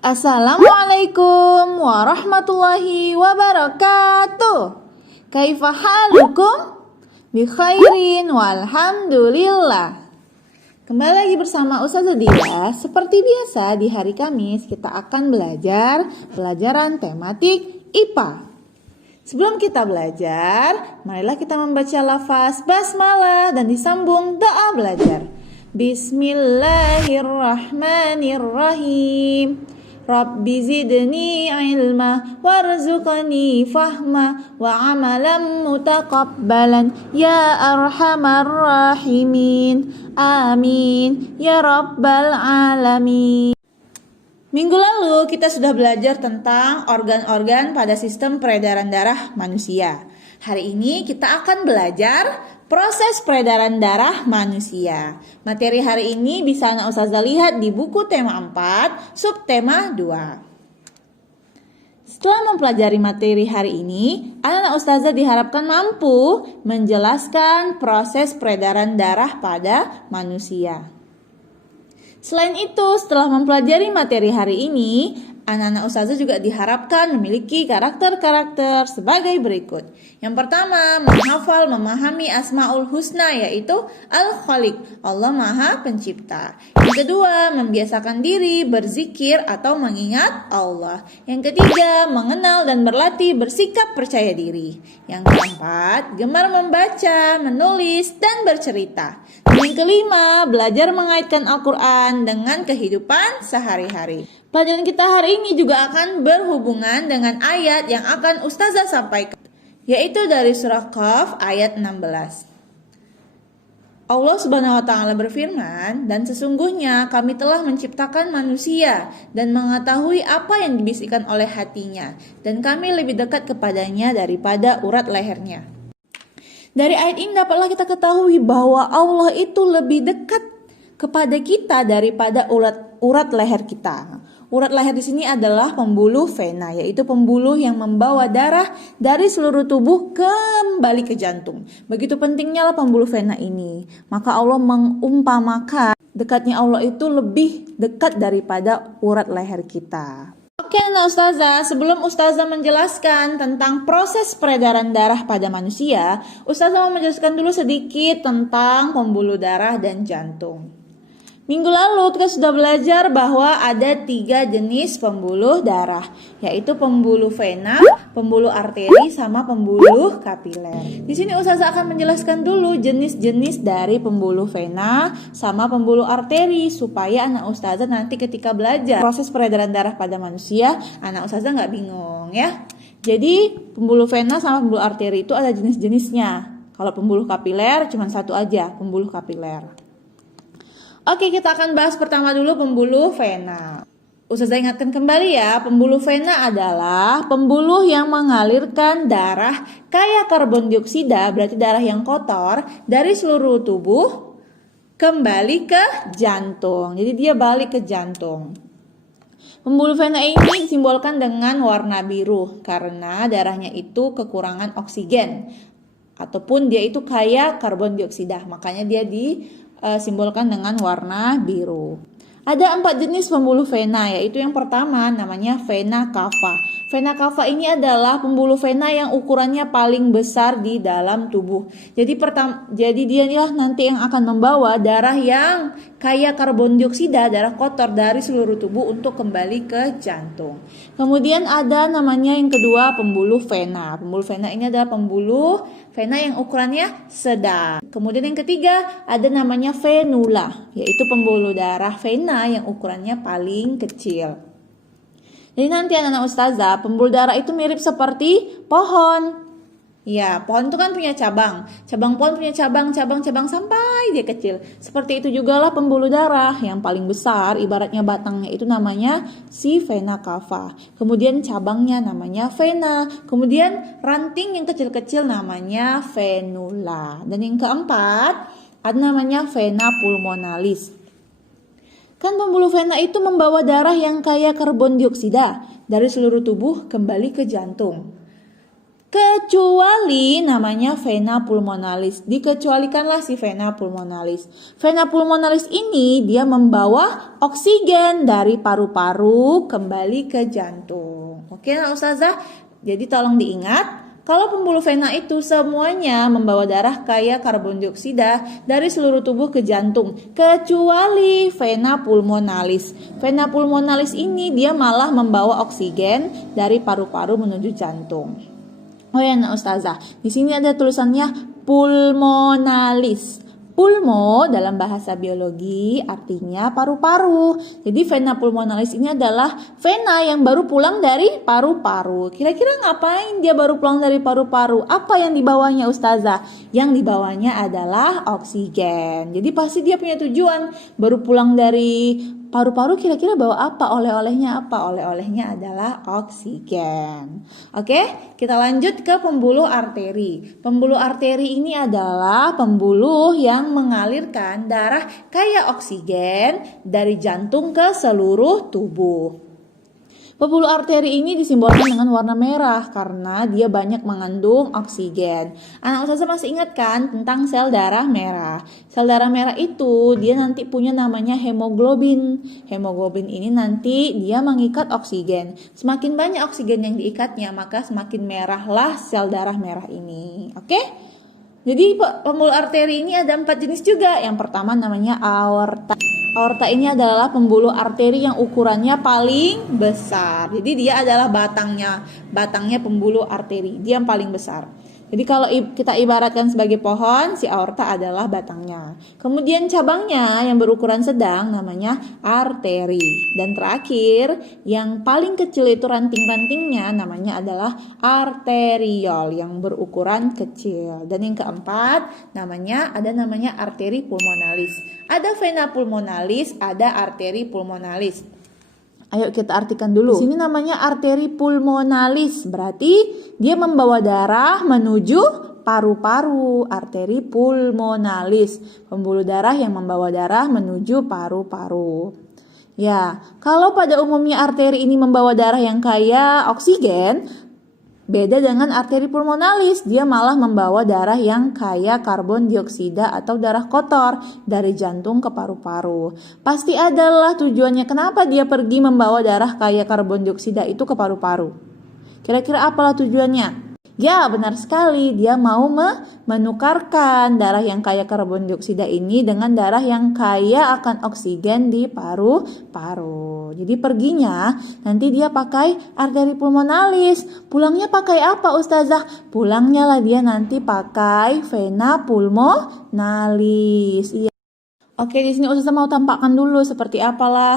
Assalamualaikum warahmatullahi wabarakatuh. Kaifa halukum? Bi khairin walhamdulillah. Kembali lagi bersama Ustazah Dia. Seperti biasa di hari Kamis kita akan belajar pelajaran tematik IPA. Sebelum kita belajar, marilah kita membaca lafaz basmalah dan disambung doa belajar. Bismillahirrahmanirrahim. Rabbi zidni ilma warzuqni fahma wa amalan mutaqabbalan ya arhamar rahimin. Amin ya rabbal alamin. Minggu lalu kita sudah belajar tentang organ-organ pada sistem peredaran darah manusia. Hari ini kita akan belajar proses peredaran darah manusia. Materi hari ini bisa anak ustazah lihat di buku tema 4, subtema 2. Setelah mempelajari materi hari ini, anak-anak ustazah diharapkan mampu menjelaskan proses peredaran darah pada manusia. Selain itu, setelah mempelajari materi hari ini, anak-anak ustazah juga diharapkan memiliki karakter-karakter sebagai berikut. Yang pertama, menghafal, memahami Asmaul Husna, yaitu Al-Khaliq, Allah Maha Pencipta. Yang kedua, membiasakan diri berzikir atau mengingat Allah. Yang ketiga, mengenal dan berlatih bersikap percaya diri. Yang keempat, gemar membaca, menulis, dan bercerita. Yang kelima, belajar mengaitkan Al-Quran dengan kehidupan sehari-hari. Pelajaran kita hari ini juga akan berhubungan dengan ayat yang akan ustazah sampaikan, yaitu dari surah Qaf ayat 16. Allah Subhanahu wa taala berfirman, "Dan sesungguhnya kami telah menciptakan manusia dan mengetahui apa yang dibisikkan oleh hatinya, dan kami lebih dekat kepadanya daripada urat lehernya." Dari ayat ini dapatlah kita ketahui bahwa Allah itu lebih dekat kepada kita daripada urat leher kita. Urat leher di sini adalah pembuluh vena, yaitu pembuluh yang membawa darah dari seluruh tubuh kembali ke jantung. Begitu pentingnya lah pembuluh vena ini. Maka Allah mengumpamakan dekatnya Allah itu lebih dekat daripada urat leher kita. Oke, nah ustazah, sebelum ustazah menjelaskan tentang proses peredaran darah pada manusia, ustazah mau menjelaskan dulu sedikit tentang pembuluh darah dan jantung. Minggu lalu kita sudah belajar bahwa ada 3 jenis pembuluh darah, yaitu pembuluh vena, pembuluh arteri, sama pembuluh kapiler. Di sini ustazah akan menjelaskan dulu jenis-jenis dari pembuluh vena sama pembuluh arteri, supaya anak ustazah nanti ketika belajar proses peredaran darah pada manusia, anak ustazah nggak bingung ya. Jadi pembuluh vena sama pembuluh arteri itu ada jenis-jenisnya. Kalau pembuluh kapiler cuma satu aja, pembuluh kapiler. Oke, kita akan bahas pertama dulu pembuluh vena. Ustazah ingatkan kembali ya, pembuluh vena adalah pembuluh yang mengalirkan darah kaya karbon dioksida, berarti darah yang kotor, dari seluruh tubuh kembali ke jantung. Jadi dia balik ke jantung. Pembuluh vena ini disimbolkan dengan warna biru karena darahnya itu kekurangan oksigen ataupun dia itu kaya karbon dioksida, makanya dia disimbolkan dengan warna biru. Ada 4 jenis pembuluh vena, yaitu yang pertama namanya vena cava. Vena cava ini adalah pembuluh vena yang ukurannya paling besar di dalam tubuh. Jadi dia nanti yang akan membawa darah yang kaya karbon dioksida, darah kotor dari seluruh tubuh untuk kembali ke jantung. Kemudian ada namanya yang kedua pembuluh vena. Pembuluh vena ini adalah pembuluh vena yang ukurannya sedang. Kemudian yang ketiga ada namanya venula, yaitu pembuluh darah vena yang ukurannya paling kecil. Jadi nanti anak-anak ustazah, pembuluh darah itu mirip seperti pohon. Ya, pohon itu kan punya cabang. Cabang pohon punya cabang sampai dia kecil. Seperti itu juga lah pembuluh darah yang paling besar, ibaratnya batangnya itu namanya si vena cava. Kemudian cabangnya namanya vena. Kemudian ranting yang kecil-kecil namanya venula. Dan yang keempat ada namanya vena pulmonalis. Kan pembuluh vena itu membawa darah yang kaya karbon dioksida dari seluruh tubuh kembali ke jantung. Kecuali namanya vena pulmonalis. Dikecualikanlah si vena pulmonalis. Vena pulmonalis ini dia membawa oksigen dari paru-paru kembali ke jantung. Oke, nah Ustazah? Jadi tolong diingat, kalau pembuluh vena itu semuanya membawa darah kaya karbon dioksida dari seluruh tubuh ke jantung, kecuali vena pulmonalis. Vena pulmonalis ini dia malah membawa oksigen dari paru-paru menuju jantung. Oh ya, nah Ustazah, di sini ada tulisannya pulmonalis. Pulmo dalam bahasa biologi artinya paru-paru. Jadi vena pulmonalis ini adalah vena yang baru pulang dari paru-paru. Kira-kira ngapain dia baru pulang dari paru-paru? Apa yang dibawanya Ustazah? Yang dibawanya adalah oksigen. Jadi pasti dia punya tujuan. Baru pulang dari paru-paru, kira-kira bawa apa? Oleh-olehnya apa? Oleh-olehnya adalah oksigen. Oke, kita lanjut ke pembuluh arteri. Pembuluh arteri ini adalah pembuluh yang mengalirkan darah kaya oksigen dari jantung ke seluruh tubuh. Pembuluh arteri ini disimbolkan dengan warna merah karena dia banyak mengandung oksigen. Anak Ustazah masih ingat kan tentang sel darah merah? Sel darah merah itu dia nanti punya namanya hemoglobin. Hemoglobin ini nanti dia mengikat oksigen. Semakin banyak oksigen yang diikatnya, maka semakin merahlah sel darah merah ini. Oke? Jadi pembuluh arteri ini ada 4 jenis juga. Yang pertama namanya aorta. Aorta ini adalah pembuluh arteri yang ukurannya paling besar. Jadi dia adalah batangnya pembuluh arteri. Dia yang paling besar. Jadi kalau kita ibaratkan sebagai pohon, si aorta adalah batangnya. Kemudian cabangnya yang berukuran sedang namanya arteri. Dan terakhir, yang paling kecil itu ranting-rantingnya namanya adalah arteriol yang berukuran kecil. Dan yang keempat, namanya arteri pulmonalis. Ada vena pulmonalis, ada arteri pulmonalis. Ayo kita artikan dulu. Di sini namanya arteri pulmonalis, berarti dia membawa darah menuju paru-paru. Arteri pulmonalis, pembuluh darah yang membawa darah menuju paru-paru. Ya, kalau pada umumnya arteri ini membawa darah yang kaya oksigen, beda dengan arteri pulmonalis, dia malah membawa darah yang kaya karbon dioksida atau darah kotor dari jantung ke paru-paru. Pasti adalah tujuannya kenapa dia pergi membawa darah kaya karbon dioksida itu ke paru-paru. Kira-kira apalah tujuannya? Ya, benar sekali, dia mau menukarkan darah yang kaya karbon dioksida ini dengan darah yang kaya akan oksigen di paru-paru. Jadi perginya nanti dia pakai arteri pulmonalis. Pulangnya pakai apa Ustazah? Pulangnya lah dia nanti pakai vena pulmonalis. Iya. Oke, di sini Ustazah mau tampakkan dulu seperti apalah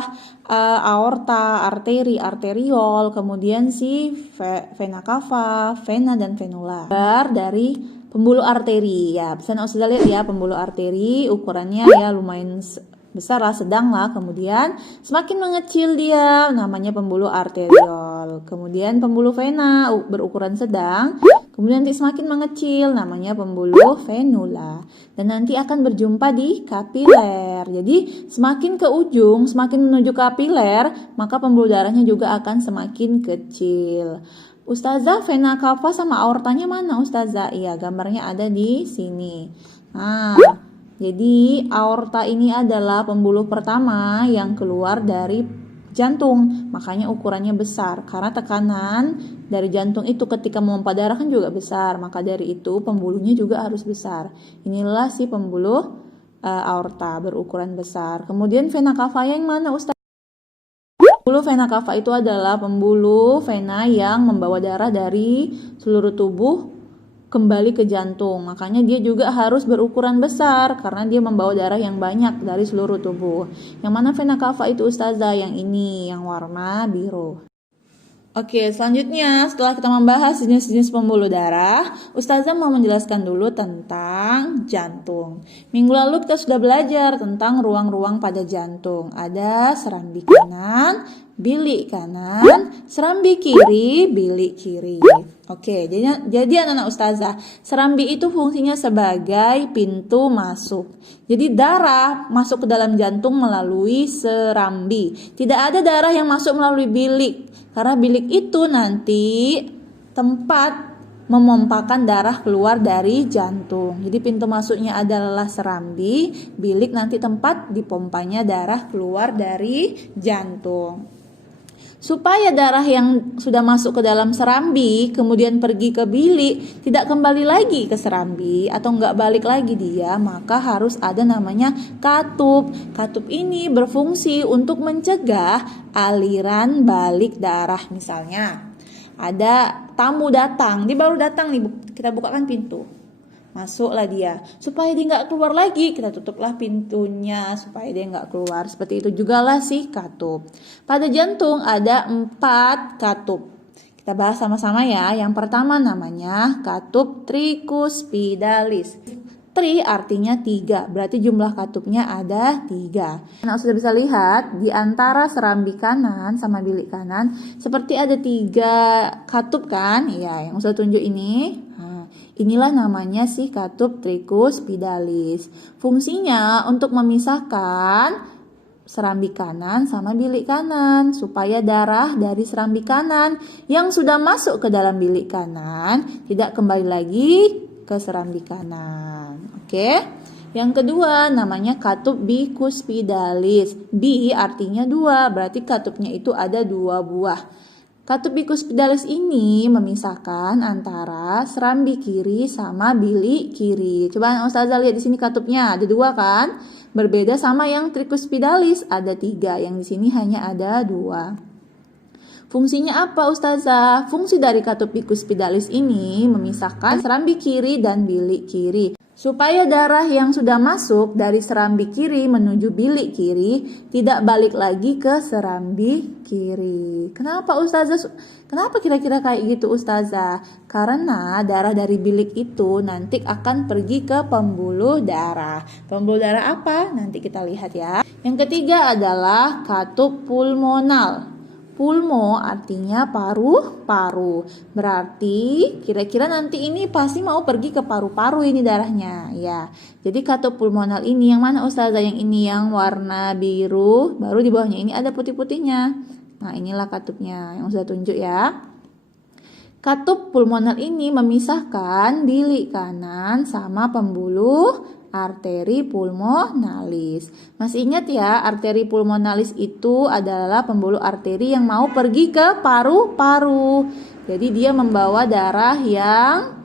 aorta, arteri, arteriol, kemudian si vena cava, vena dan venula. Dari pembuluh arteri ya, bisa Ustazah lihat ya, pembuluh arteri ukurannya ya lumayan besar lah, sedang lah. Kemudian semakin mengecil dia namanya pembuluh arteriol. Kemudian pembuluh vena berukuran sedang. Kemudian nanti semakin mengecil namanya pembuluh venula. Dan nanti akan berjumpa di kapiler. Jadi semakin ke ujung, semakin menuju kapiler, maka pembuluh darahnya juga akan semakin kecil. Ustazah, vena cava sama aortanya mana Ustazah? Iya, gambarnya ada di sini. Nah, jadi aorta ini adalah pembuluh pertama yang keluar dari jantung, makanya ukurannya besar karena tekanan dari jantung itu ketika memompa darah kan juga besar, maka dari itu pembuluhnya juga harus besar. Inilah si pembuluh aorta berukuran besar. Kemudian vena cava yang mana Ustaz? Pembuluh vena cava itu adalah pembuluh vena yang membawa darah dari seluruh tubuh kembali ke jantung. Makanya dia juga harus berukuran besar karena dia membawa darah yang banyak dari seluruh tubuh. Yang mana vena cava itu Ustazah? Yang ini, yang warna biru. Oke, selanjutnya setelah kita membahas jenis-jenis pembuluh darah, Ustazah mau menjelaskan dulu tentang jantung. Minggu lalu kita sudah belajar tentang ruang-ruang pada jantung. Ada serambi kanan, bilik kanan, serambi kiri, bilik kiri. Oke, jadi anak-anak Ustazah, serambi itu fungsinya sebagai pintu masuk. Jadi darah masuk ke dalam jantung melalui serambi. Tidak ada darah yang masuk melalui bilik. Karena bilik itu nanti tempat memompakan darah keluar dari jantung. Jadi pintu masuknya adalah serambi, bilik nanti tempat dipompanya darah keluar dari jantung. Supaya darah yang sudah masuk ke dalam serambi kemudian pergi ke bilik tidak kembali lagi ke serambi atau nggak balik lagi dia, maka harus ada namanya katup. Katup ini berfungsi untuk mencegah aliran balik darah. Misalnya ada tamu datang, dia baru datang nih, kita bukakan pintu, masuklah dia. Supaya dia nggak keluar lagi, kita tutuplah pintunya supaya dia nggak keluar. Seperti itu juga lah si katup. Pada jantung ada 4 katup. Kita bahas sama-sama ya. Yang pertama namanya katup tricuspidalis. Tri artinya 3, berarti jumlah katupnya ada 3. Nah, sudah bisa lihat di antara serambi kanan sama bilik kanan seperti ada 3 katup kan? Ya, yang sudah tunjuk ini. Nah, inilah namanya si katup tricuspidalis. Fungsinya untuk memisahkan serambi kanan sama bilik kanan supaya darah dari serambi kanan yang sudah masuk ke dalam bilik kanan tidak kembali lagi ke serambi kanan. Oke. Yang kedua namanya katup bicuspidalis. Bi artinya 2, berarti katupnya itu ada 2 buah. Katup bicuspidalis ini memisahkan antara serambi kiri sama bilik kiri. Coba Ustazah lihat di sini katupnya ada 2 kan? Berbeda sama yang tricuspidalis ada 3, yang di sini hanya ada 2. Fungsinya apa Ustazah? Fungsi dari katup bicuspidalis ini memisahkan serambi kiri dan bilik kiri. Supaya darah yang sudah masuk dari serambi kiri menuju bilik kiri tidak balik lagi ke serambi kiri. Kenapa Ustazah? Kenapa kira-kira kayak gitu Ustazah? Karena darah dari bilik itu nanti akan pergi ke pembuluh darah. Pembuluh darah apa? Nanti kita lihat ya. Yang ketiga adalah katup pulmonal. Pulmo artinya paru-paru. Berarti kira-kira nanti ini pasti mau pergi ke paru-paru ini darahnya ya. Jadi katup pulmonal ini yang mana Ustazah? Yang ini yang warna biru, baru di bawahnya ini ada putih-putihnya. Nah, inilah katupnya yang sudah tunjuk ya. Katup pulmonal ini memisahkan bilik kanan sama pembuluh arteri pulmonalis. Masih ingat ya, arteri pulmonalis itu adalah pembuluh arteri yang mau pergi ke paru-paru. Jadi dia membawa darah yang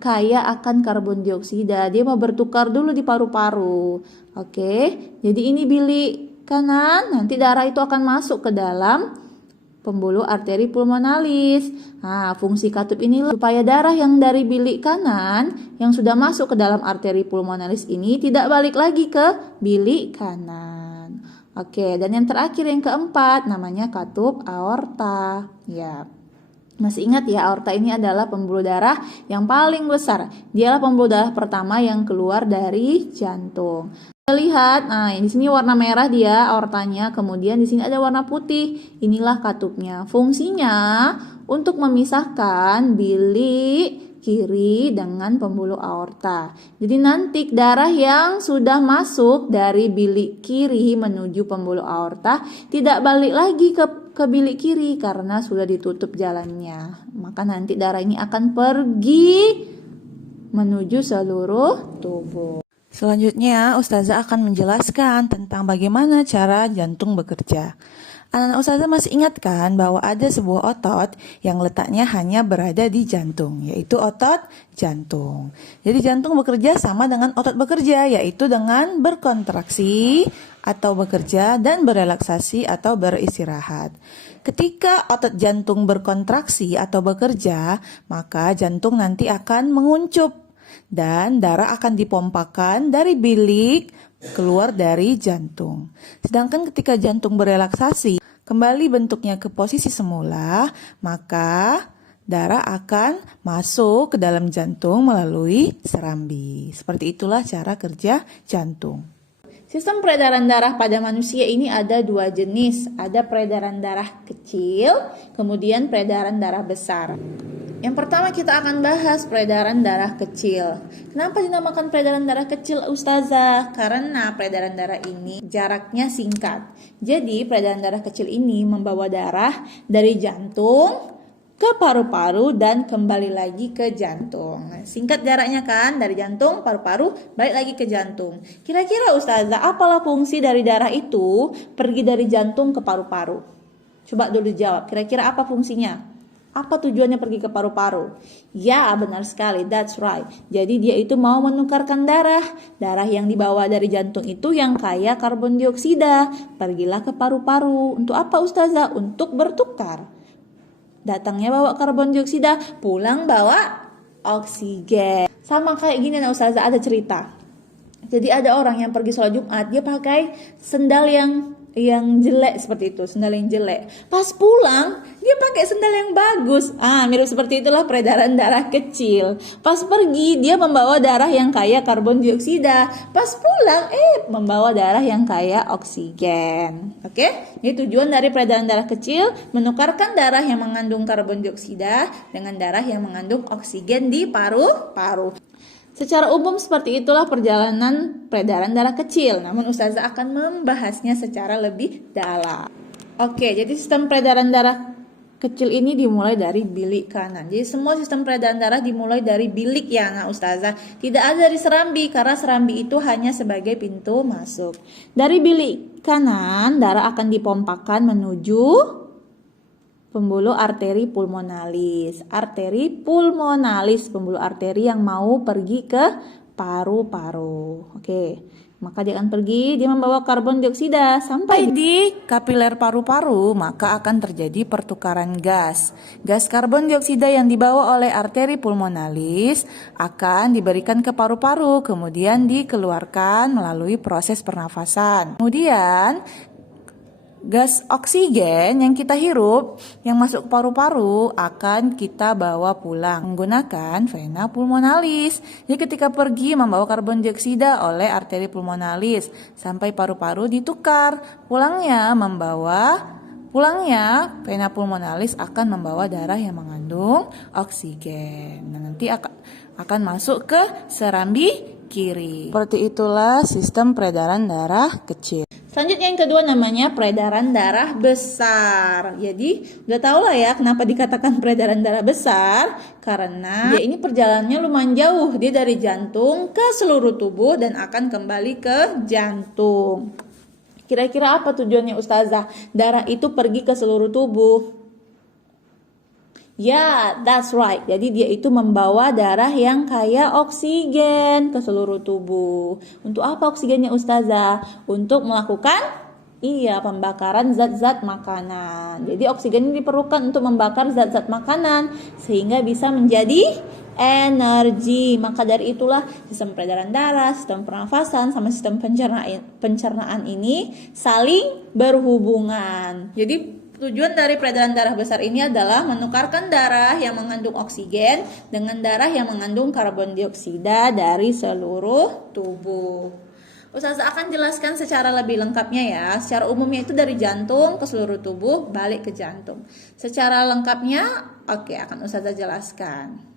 kaya akan karbon dioksida. Dia mau bertukar dulu di paru-paru. Oke, jadi ini bilik kanan, nanti darah itu akan masuk ke dalam pembuluh arteri pulmonalis. Nah, fungsi katup ini supaya darah yang dari bilik kanan yang sudah masuk ke dalam arteri pulmonalis ini tidak balik lagi ke bilik kanan. Oke, dan yang terakhir yang keempat namanya katup aorta. Ya. Masih ingat ya, aorta ini adalah pembuluh darah yang paling besar. Dialah pembuluh darah pertama yang keluar dari jantung. Lihat, nah di sini warna merah dia aortanya, kemudian di sini ada warna putih. Inilah katupnya. Fungsinya untuk memisahkan bilik kiri dengan pembuluh aorta. Jadi nanti darah yang sudah masuk dari bilik kiri menuju pembuluh aorta tidak balik lagi ke bilik kiri karena sudah ditutup jalannya. Maka nanti darah ini akan pergi menuju seluruh tubuh. Selanjutnya, Ustazah akan menjelaskan tentang bagaimana cara jantung bekerja. Anak-anak Ustazah masih ingat kan bahwa ada sebuah otot yang letaknya hanya berada di jantung, yaitu otot jantung. Jadi jantung bekerja sama dengan otot bekerja, yaitu dengan berkontraksi atau bekerja dan berelaksasi atau beristirahat. Ketika otot jantung berkontraksi atau bekerja, maka jantung nanti akan menguncup. Dan darah akan dipompakan dari bilik keluar dari jantung. Sedangkan ketika jantung berelaksasi, kembali bentuknya ke posisi semula, maka darah akan masuk ke dalam jantung melalui serambi. Seperti itulah cara kerja jantung. Sistem peredaran darah pada manusia ini ada 2 jenis. Ada peredaran darah kecil, kemudian peredaran darah besar. Yang pertama kita akan bahas peredaran darah kecil. Kenapa dinamakan peredaran darah kecil Ustazah? Karena peredaran darah ini jaraknya singkat. Jadi peredaran darah kecil ini membawa darah dari jantung ke paru-paru dan kembali lagi ke jantung. Nah, singkat jaraknya kan, dari jantung, paru-paru, balik lagi ke jantung. Kira-kira Ustazah, apalah fungsi dari darah itu pergi dari jantung ke paru-paru? Coba dulu jawab, kira-kira apa fungsinya? Apa tujuannya pergi ke paru-paru? Ya, benar sekali, that's right. Jadi dia itu mau menukarkan darah. Darah yang dibawa dari jantung itu yang kaya karbon dioksida. Pergilah ke paru-paru. Untuk apa Ustazah? Untuk bertukar. Datangnya bawa karbon dioksida, pulang bawa oksigen. Sama kayak gini nah Ustazah, ada cerita. Jadi ada orang yang pergi sholat Jumat, dia pakai sendal yang jelek seperti itu, sendal yang jelek. Pas pulang, dia pakai sendal yang bagus. Mirip seperti itulah peredaran darah kecil. Pas pergi, dia membawa darah yang kaya karbon dioksida. Pas pulang, membawa darah yang kaya oksigen. Oke? Ini tujuan dari peredaran darah kecil, menukarkan darah yang mengandung karbon dioksida dengan darah yang mengandung oksigen di paru-paru. Secara umum seperti itulah perjalanan peredaran darah kecil, namun Ustazah akan membahasnya secara lebih dalam. Oke, jadi sistem peredaran darah kecil ini dimulai dari bilik kanan. Jadi semua sistem peredaran darah dimulai dari bilik ya, nah Ustazah. Tidak ada dari serambi, karena serambi itu hanya sebagai pintu masuk. Dari bilik kanan, darah akan dipompakan menuju pembuluh arteri pulmonalis. Arteri pulmonalis, pembuluh arteri yang mau pergi ke paru-paru. Oke, maka dia akan pergi, dia membawa karbon dioksida sampai di kapiler paru-paru, maka akan terjadi pertukaran gas. Gas karbon dioksida yang dibawa oleh arteri pulmonalis akan diberikan ke paru-paru, kemudian dikeluarkan melalui proses pernafasan. Kemudian gas oksigen yang kita hirup, yang masuk ke paru-paru akan kita bawa pulang menggunakan vena pulmonalis. Jadi ketika pergi membawa karbon dioksida oleh arteri pulmonalis sampai paru-paru ditukar. Pulangnya vena pulmonalis akan membawa darah yang mengandung oksigen. Nanti akan masuk ke serambi kiri. Seperti itulah sistem peredaran darah kecil. Selanjutnya yang kedua namanya peredaran darah besar. Jadi udah tau lah ya kenapa dikatakan peredaran darah besar. Karena dia ini perjalanannya lumayan jauh. Dia dari jantung ke seluruh tubuh dan akan kembali ke jantung. Kira-kira apa tujuannya Ustazah? Darah itu pergi ke seluruh tubuh. Ya, that's right. Jadi dia itu membawa darah yang kaya oksigen ke seluruh tubuh. Untuk apa oksigennya Ustazah? Untuk melakukan pembakaran zat-zat makanan. Jadi oksigen ini diperlukan untuk membakar zat-zat makanan sehingga bisa menjadi energi. Maka dari itulah sistem peredaran darah, sistem pernafasan sama sistem pencernaan ini saling berhubungan. Jadi tujuan dari peredaran darah besar ini adalah menukarkan darah yang mengandung oksigen dengan darah yang mengandung karbon dioksida dari seluruh tubuh. Ustazah akan jelaskan secara lebih lengkapnya ya. Secara umumnya itu dari jantung ke seluruh tubuh balik ke jantung. Secara lengkapnya akan Ustazah jelaskan.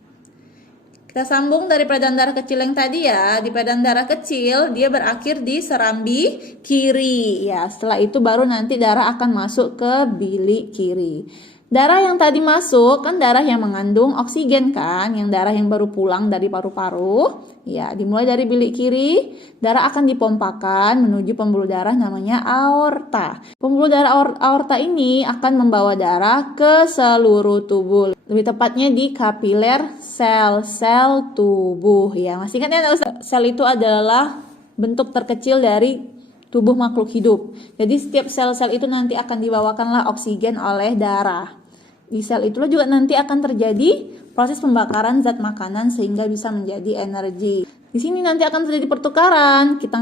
Kita sambung dari peredaran darah kecil yang tadi ya. Di peredaran darah kecil dia berakhir di serambi kiri. Ya, setelah itu baru nanti darah akan masuk ke bilik kiri. Darah yang tadi masuk kan darah yang mengandung oksigen kan, yang darah yang baru pulang dari paru-paru. Ya, dimulai dari bilik kiri, darah akan dipompakan menuju pembuluh darah namanya aorta. Pembuluh darah aorta ini akan membawa darah ke seluruh tubuh. Lebih tepatnya di kapiler sel-sel tubuh. Ya, masih ingat ya, sel itu adalah bentuk terkecil dari tubuh makhluk hidup. Jadi setiap sel-sel itu nanti akan dibawakanlah oksigen oleh darah. Di sel itulah juga nanti akan terjadi proses pembakaran zat makanan sehingga bisa menjadi energi. Di sini nanti akan terjadi pertukaran. Kita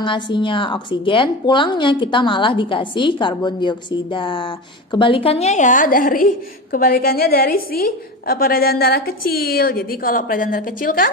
ngasihnya oksigen, pulangnya kita malah dikasih karbon dioksida. Kebalikannya dari si peredaran darah kecil. Jadi kalau peredaran darah kecil kan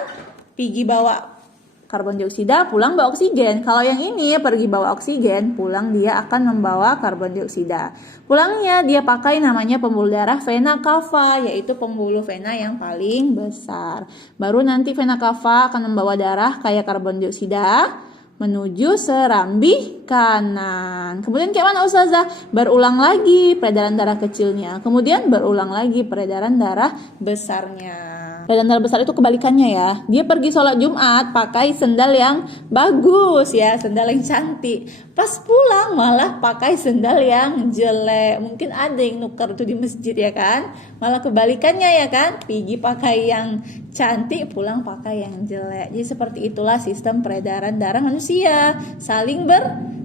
pergi bawa karbon dioksida, pulang bawa oksigen. Kalau yang ini pergi bawa oksigen, pulang dia akan membawa karbon dioksida. Pulangnya dia pakai namanya pembuluh darah vena cava, yaitu pembuluh vena yang paling besar. Baru nanti vena cava akan membawa darah kaya karbon dioksida, menuju serambi kanan. Kemudian kayak mana Ustazah? Berulang lagi peredaran darah kecilnya. Kemudian berulang lagi peredaran darah besarnya. Peredaran darah besar itu kebalikannya ya. Dia pergi sholat Jumat pakai sendal yang bagus ya, sendal yang cantik. Pas pulang malah pakai sendal yang jelek. Mungkin ada yang nuker itu di masjid ya kan. Malah kebalikannya ya kan. Pergi pakai yang cantik, pulang pakai yang jelek. Jadi seperti itulah sistem peredaran darah manusia. Saling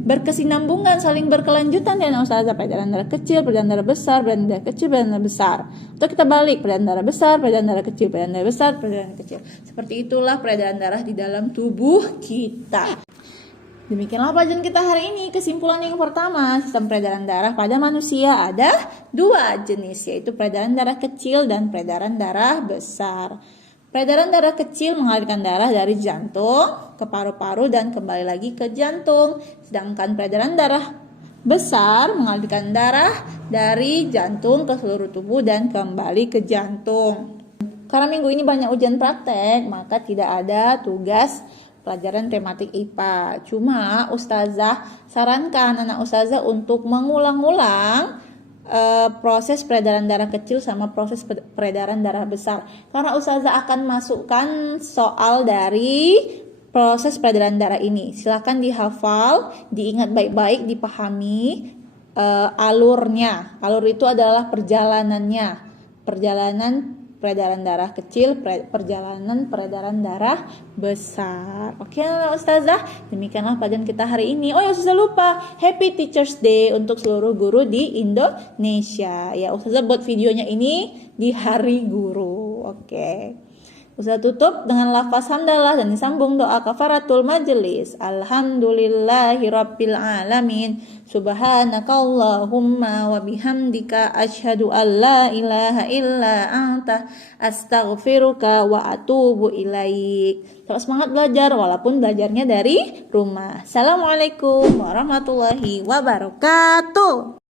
berkesinambungan, saling berkelanjutan ya Ustazah. Peredaran darah kecil, peredaran darah besar, peredaran darah kecil, peredaran darah besar. Atau kita balik, peredaran darah besar, peredaran darah kecil, peredaran darah besar, peredaran kecil. Seperti itulah peredaran darah di dalam tubuh kita. Demikianlah pelajaran kita hari ini. Kesimpulan yang pertama, sistem peredaran darah pada manusia ada 2 jenis, yaitu peredaran darah kecil dan peredaran darah besar. Peredaran darah kecil mengalirkan darah dari jantung ke paru-paru dan kembali lagi ke jantung. Sedangkan peredaran darah besar mengalirkan darah dari jantung ke seluruh tubuh dan kembali ke jantung. Karena minggu ini banyak ujian praktek, maka tidak ada tugas pelajaran tematik IPA. Cuma Ustazah sarankan anak Ustazah untuk mengulang-ulang proses peredaran darah kecil sama proses peredaran darah besar. Karena Ustazah akan masukkan soal dari proses peredaran darah ini. Silakan dihafal, diingat baik-baik, dipahami alurnya. Alur itu adalah perjalanannya. Perjalanan peredaran darah kecil, perjalanan peredaran darah besar. Oke, Ustazah, demikianlah pelajaran kita hari ini. Oh ya, Ustazah lupa, Happy Teachers Day untuk seluruh guru di Indonesia. Ya, Ustazah buat videonya ini di Hari Guru. Oke. Ustazah tutup dengan lafaz hamdalah dan disambung doa kafaratul majelis. Alhamdulillahirabbil alamin. Subhanakallahumma wa bihamdika asyhadu an la ilaha illa anta astaghfiruka wa atubu ilaik. Tetap semangat belajar walaupun belajarnya dari rumah. Assalamualaikum warahmatullahi wabarakatuh.